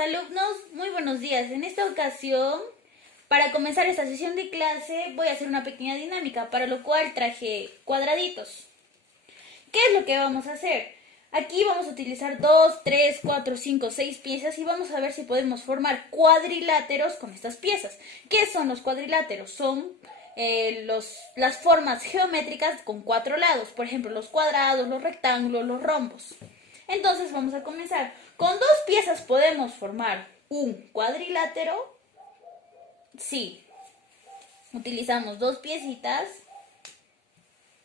alumnos, muy buenos días. En esta ocasión, para comenzar esta sesión de clase, voy a hacer una pequeña dinámica, para lo cual traje cuadraditos. ¿Qué es lo que vamos a hacer? Aquí vamos a utilizar 2, 3, 4, 5, 6 piezas y vamos a ver si podemos formar cuadriláteros con estas piezas. ¿Qué son los cuadriláteros? Son las formas geométricas con 4 lados, por ejemplo, los cuadrados, los rectángulos, los rombos. Entonces vamos a comenzar. Con 2 piezas podemos formar un cuadrilátero. Sí, utilizamos 2 piecitas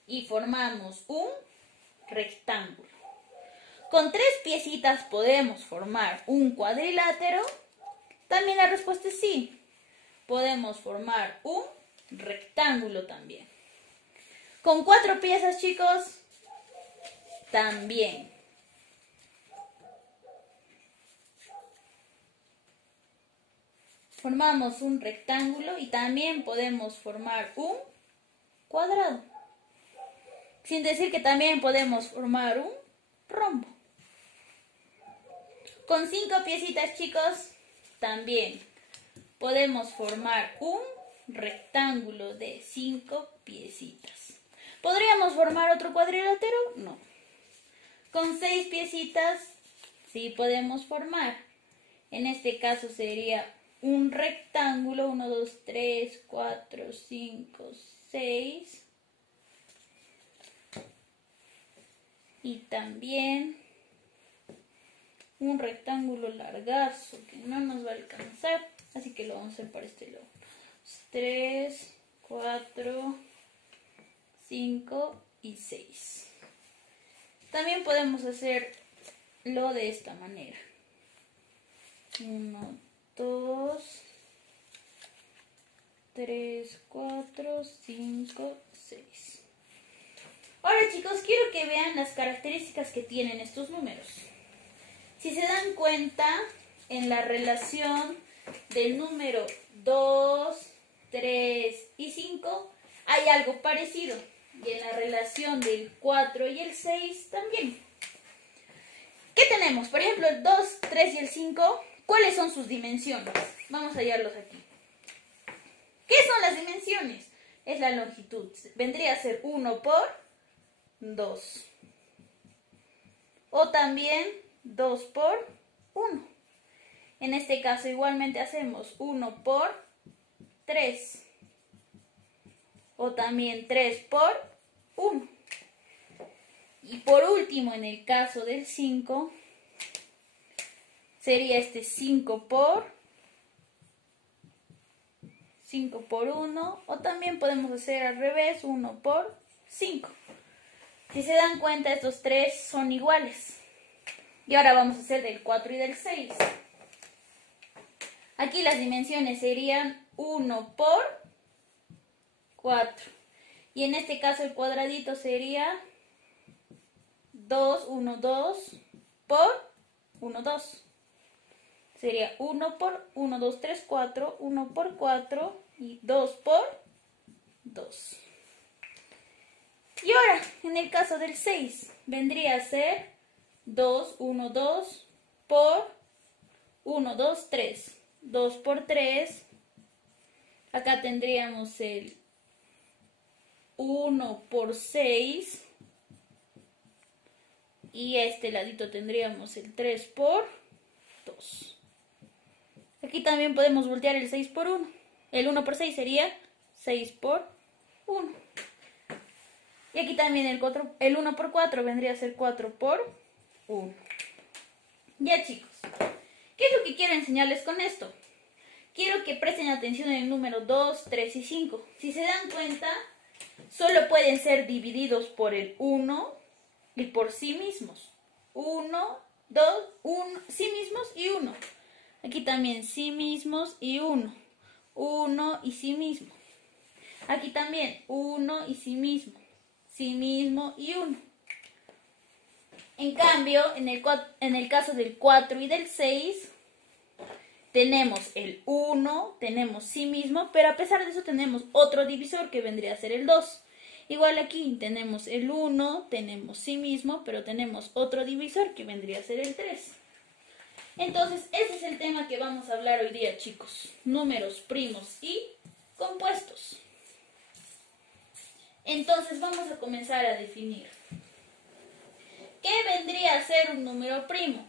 y formamos un rectángulo. Con 3 piecitas podemos formar un cuadrilátero. También la respuesta es sí. Podemos formar un rectángulo también. Con 4 piezas, chicos, también. Formamos un rectángulo y también podemos formar un cuadrado. Sin decir que también podemos formar un rombo. Con 5 piecitas, chicos, también podemos formar un rectángulo de 5 piecitas. ¿Podríamos formar otro cuadrilátero? No. Con 6 piecitas, sí podemos formar. En este caso sería un rectángulo, 1, 2, 3, 4, 5, 6. Y también un rectángulo largazo que no nos va a alcanzar, así que lo vamos a hacer para este lado. 3, 4, 5 y 6. También podemos hacerlo de esta manera. 1, 2, 3, 4, 5, 6. Ahora, chicos, quiero que vean las características que tienen estos números. Si se dan cuenta, en la relación del número 2, 3 y 5 hay algo parecido. Y en la relación del 4 y el 6 también. ¿Qué tenemos? Por ejemplo, el 2, 3 y el 5, ¿cuáles son sus dimensiones? Vamos a hallarlos aquí. ¿Qué son las dimensiones? Es la longitud. Vendría a ser 1 por 2. O también 2 por 1. En este caso igualmente hacemos 1 por 3. O también 3 por 1. Y por último, en el caso del 5, sería este 5 por 1. O también podemos hacer al revés, 1 por 5. Si se dan cuenta, estos 3 son iguales. Y ahora vamos a hacer del 4 y del 6. Aquí las dimensiones serían 1 por 4. Y en este caso el cuadradito sería 2, 1, 2 por 1, 2. Sería 1 por 1, 2, 3, 4, 1 por 4 y 2 por 2. Y ahora, en el caso del 6, vendría a ser 2, 1, 2 por 1, 2, 3. 2 por 3. Acá tendríamos el 1 por 6. Y a este ladito tendríamos el 3 por 2. Aquí también podemos voltear el 6 por 1. El 1 por 6 sería 6 por 1. Y aquí también el 1 por 4 vendría a ser 4 por 1. Ya, chicos, ¿qué es lo que quiero enseñarles con esto? Quiero que presten atención en el número 2, 3 y 5. Si se dan cuenta, solo pueden ser divididos por el 1 y por sí mismos. 1, 2, 1, sí mismos y 1. Aquí también sí mismos y 1. 1 y sí mismo. Aquí también 1 y sí mismo. Sí mismo y 1. En cambio, en el caso del 4 y del 6, tenemos el 1, tenemos sí mismo, pero a pesar de eso tenemos otro divisor que vendría a ser el 2. Igual aquí tenemos el 1, tenemos sí mismo, pero tenemos otro divisor que vendría a ser el 3. Entonces, ese es el tema que vamos a hablar hoy día, chicos. Números primos y compuestos. Entonces, vamos a comenzar a definir. ¿Qué vendría a ser un número primo?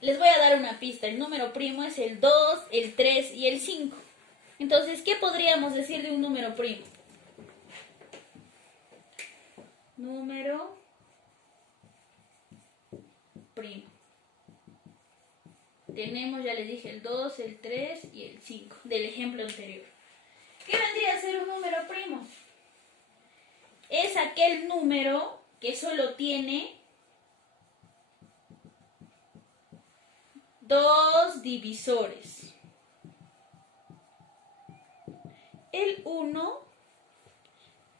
Les voy a dar una pista. El número primo es el 2, el 3 y el 5. Entonces, ¿qué podríamos decir de un número primo? Número primo. Tenemos, ya les dije, el 2, el 3 y el 5 del ejemplo anterior. ¿Qué vendría a ser un número primo? Es aquel número que solo tiene dos divisores. El 1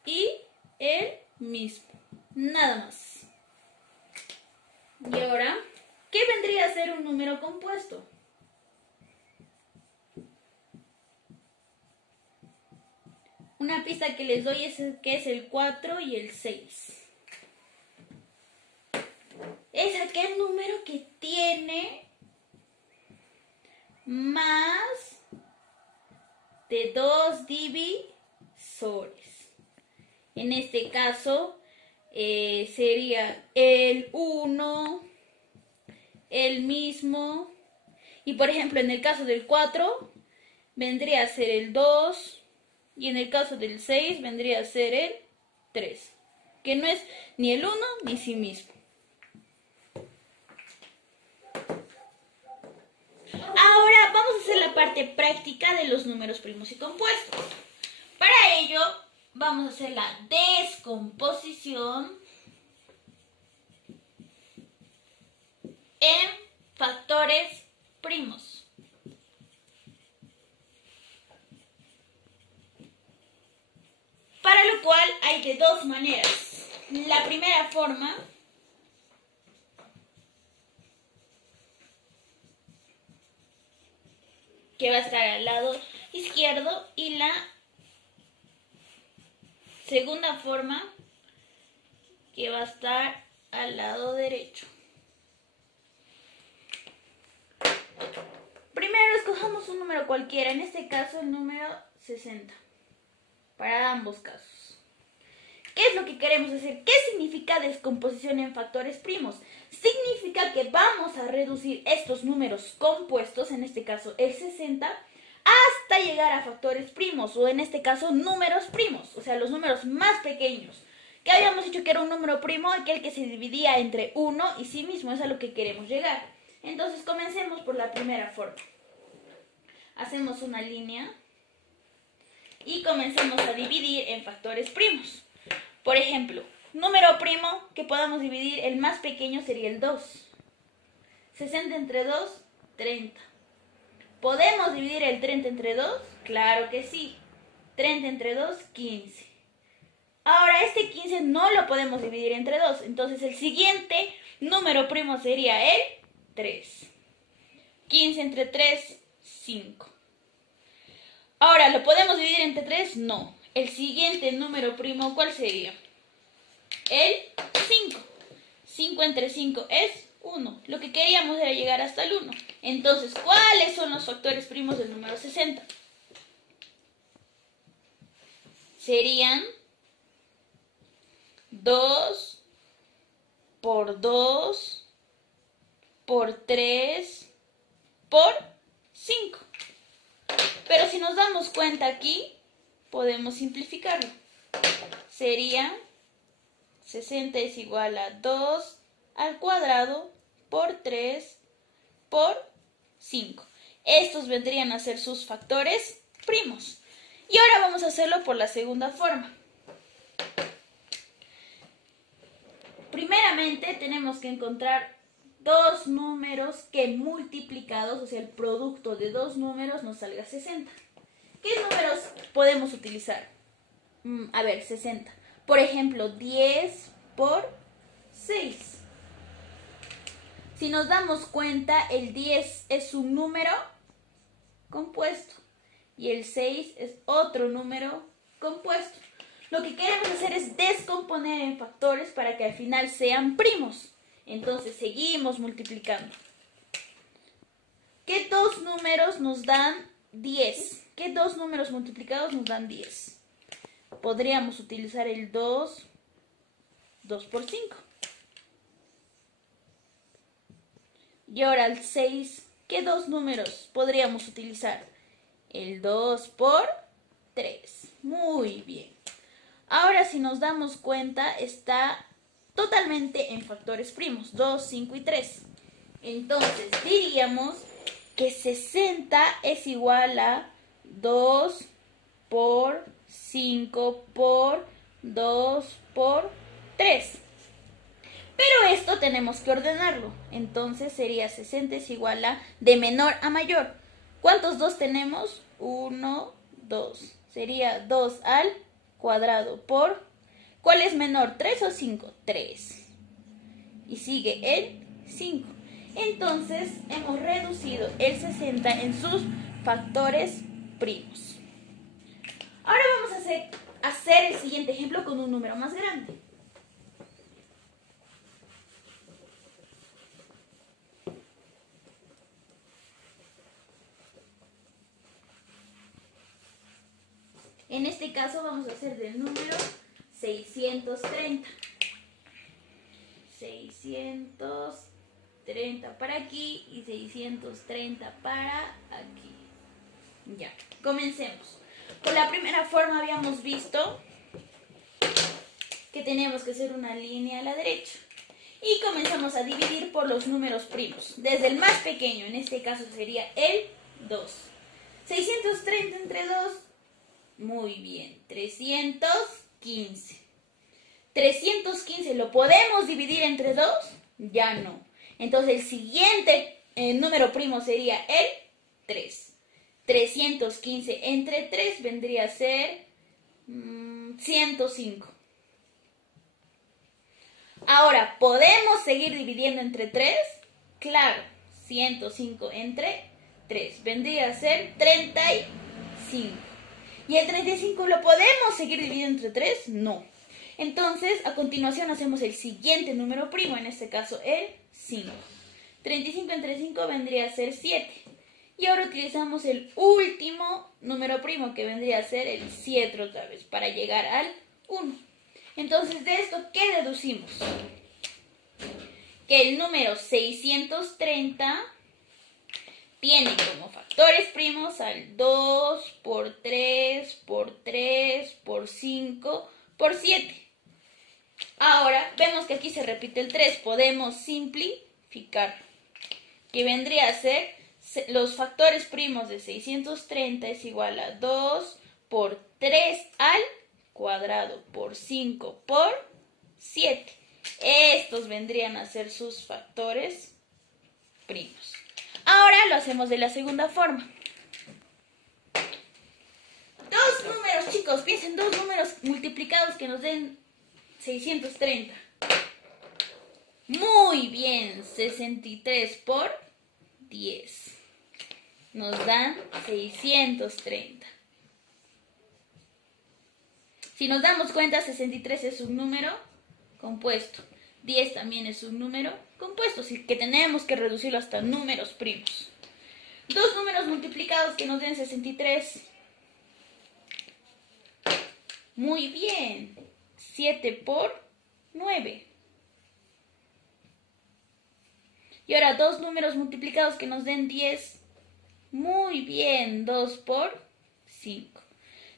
y el mismo. Nada más. Y ahora, ¿qué vendría a ser un número compuesto? Una pista que les doy es que es el 4 y el 6. Es aquel número que tiene más de dos divisores. En este caso sería el 1, el mismo, y por ejemplo en el caso del 4 vendría a ser el 2, y en el caso del 6 vendría a ser el 3, que no es ni el 1 ni sí mismo. Ahora vamos a hacer la parte práctica de los números primos y compuestos. Para ello vamos a hacer la descomposición en factores primos. Para lo cual hay de dos maneras. La primera forma que va a estar al lado izquierdo y la segunda forma que va a estar al lado derecho. Primero escojamos un número cualquiera, en este caso el número 60, para ambos casos. ¿Qué es lo que queremos hacer? ¿Qué significa descomposición en factores primos? Significa que vamos a reducir estos números compuestos, en este caso el 60, hasta llegar a factores primos, o en este caso números primos, o sea, los números más pequeños. Que habíamos dicho que era un número primo, aquel que se dividía entre 1 y sí mismo, es a lo que queremos llegar. Entonces comencemos por la primera forma. Hacemos una línea y comencemos a dividir en factores primos. Por ejemplo, número primo que podamos dividir, el más pequeño sería el 2. 60 entre 2, 30. ¿Podemos dividir el 30 entre 2? Claro que sí. 30 entre 2, 15. Ahora, este 15 no lo podemos dividir entre 2. Entonces, el siguiente número primo sería el 3. 15 entre 3, 5. Ahora, ¿lo podemos dividir entre 3? No. El siguiente número primo, ¿cuál sería? El 5. 5 entre 5 es 1. Lo que queríamos era llegar hasta el 1. Entonces, ¿cuáles son los factores primos del número 60? Serían 2 por 2 por 3 por 5. Pero si nos damos cuenta aquí, podemos simplificarlo. Sería 60 es igual a 2 al cuadrado por 3 por 5. Estos vendrían a ser sus factores primos. Y ahora vamos a hacerlo por la segunda forma. Primeramente tenemos que encontrar dos números que multiplicados, o sea, el producto de dos números nos salga 60. ¿Qué números podemos utilizar? 60. Por ejemplo, 10 por 6. Si nos damos cuenta, el 10 es un número compuesto y el 6 es otro número compuesto. Lo que queremos hacer es descomponer en factores para que al final sean primos. Entonces seguimos multiplicando. ¿Qué dos números nos dan 10? ¿Qué dos números multiplicados nos dan 10? Podríamos utilizar el 2 por 5. Y ahora el 6, ¿qué dos números podríamos utilizar? El 2 por 3. Muy bien. Ahora si nos damos cuenta está totalmente en factores primos, 2, 5 y 3. Entonces diríamos que 60 es igual a 2 por 5 por 2 por 3. Pero esto tenemos que ordenarlo. Entonces sería 60 es igual a de menor a mayor. ¿Cuántos 2 tenemos? 1, 2. Sería 2 al cuadrado por... ¿Cuál es menor? ¿3 o 5? 3. Y sigue el 5. Entonces hemos reducido el 60 en sus factores primos. Ahora vamos a hacer el siguiente ejemplo con un número más grande. En este caso vamos a hacer del número 630. 630 para aquí y 630 para aquí. Ya, comencemos. Con la primera forma habíamos visto que teníamos que hacer una línea a la derecha. Y comenzamos a dividir por los números primos. Desde el más pequeño, en este caso sería el 2. 630 entre 2. Muy bien, 315. 315, ¿lo podemos dividir entre 2? Ya no. Entonces el siguiente número primo sería el 3. 315 entre 3 vendría a ser 105. Ahora, ¿podemos seguir dividiendo entre 3? Claro, 105 entre 3 vendría a ser 35. ¿Y el 35 lo podemos seguir dividiendo entre 3? No. Entonces, a continuación hacemos el siguiente número primo, en este caso el 5. 35 entre 5 vendría a ser 7. Y ahora utilizamos el último número primo, que vendría a ser el 7 otra vez, para llegar al 1. Entonces, de esto, ¿qué deducimos? Que el número 630 tiene como factores primos al 2 por 3 por 3 por 5 por 7. Ahora vemos que aquí se repite el 3. Podemos simplificar, que vendría a ser los factores primos de 630 es igual a 2 por 3 al cuadrado por 5 por 7. Estos vendrían a ser sus factores primos. Ahora lo hacemos de la segunda forma. Dos números, chicos, piensen, dos números multiplicados que nos den 630. Muy bien, 63 por 10. Nos dan 630. Si nos damos cuenta, 63 es un número compuesto. 10 también es un número compuesto, así que tenemos que reducirlo hasta números primos. Dos números multiplicados que nos den 63. Muy bien. 7 por 9. Y ahora dos números multiplicados que nos den 10. Muy bien. 2 por 5.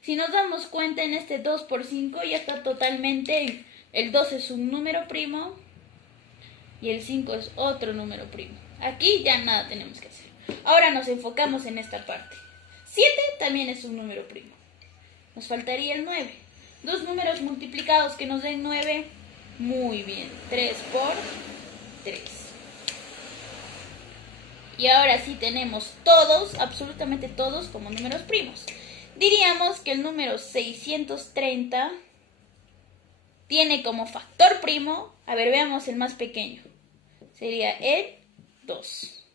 Si nos damos cuenta, en este 2 por 5 ya está totalmente... El 2 es un número primo y el 5 es otro número primo. Aquí ya nada tenemos que hacer. Ahora nos enfocamos en esta parte. 7 también es un número primo. Nos faltaría el 9. Dos números multiplicados que nos den 9. Muy bien. 3 por 3. Y ahora sí tenemos todos, absolutamente todos, como números primos. Diríamos que el número 630 tiene como factor primo, a ver, veamos el más pequeño, sería el 2.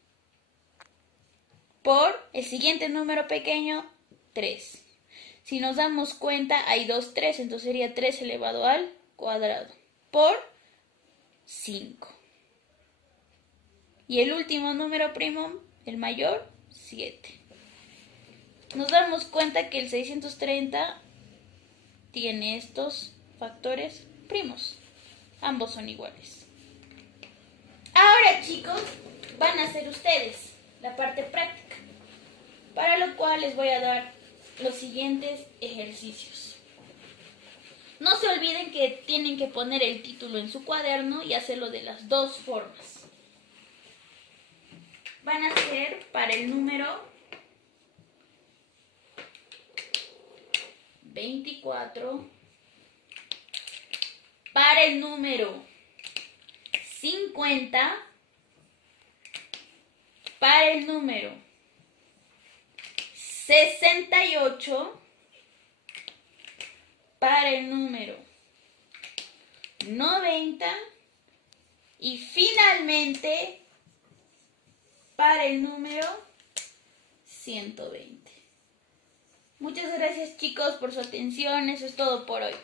Por el siguiente número pequeño, 3. Si nos damos cuenta, hay 2 3, entonces sería 3 elevado al cuadrado, por 5. Y el último número primo el mayor 7. Nos damos cuenta que el 630 tiene estos factores primos. Ambos son iguales. Ahora, chicos, van a hacer ustedes la parte práctica, para lo cual les voy a dar los siguientes ejercicios. No se olviden que tienen que poner el título en su cuaderno y hacerlo de las dos formas. Van a hacer para el número 24, para el número 50, para el número 68, para el número 90 y finalmente para el número 120. Muchas gracias, chicos, por su atención. Eso es todo por hoy.